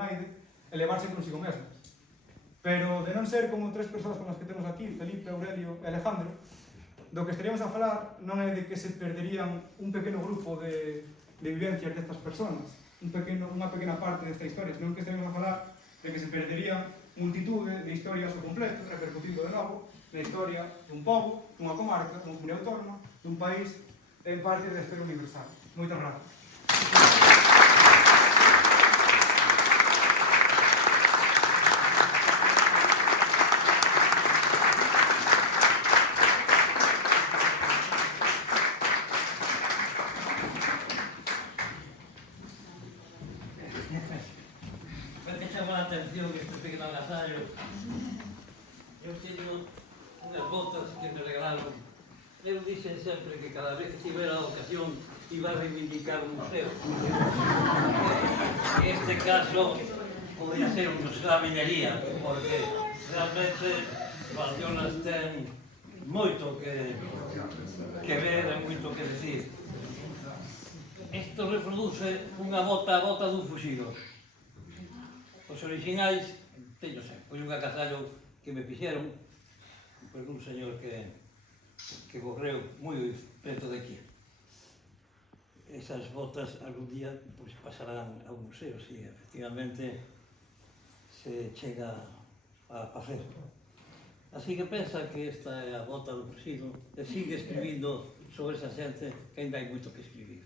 naide, elevarse consigo mesmo. Pero de non ser como tres persoas como as que temos aquí, Felipe, Aurelio e Alejandro, do que estaríamos a falar non é de que se perderían un pequeno grupo de vivencias destas persoas, unha pequena parte desta historia, senón que estaríamos a falar de que se perderían multitude de historias ao completo, repercutindo de novo na historia dun pobo, dunha comarca, dunha comunidade autónoma, dun país e en parte da historia universal. Moitas grazas. Me chama a atención este pequeno agasallo. Eu teño unhas botas que me regalaron. Eu dixen sempre que cada vez que tivera a ocasión iba a reivindicar un museo. En este caso podía ser un museo da minería, porque realmente Valdeorras ten moito que ver e moito que decir. Isto reproduce unha bota a bota dun fuxido. Os orixinais, teño sempre, foi un agasallo que me fixeron por un señor que morreu moi preto de aquí. Esas botas algún día pues, pasarán a un museo, si efectivamente se chega a facer. Así que pensa que esta é a bota do fuxido e sigue escribindo sobre esa xente que ainda hai moito que escribir.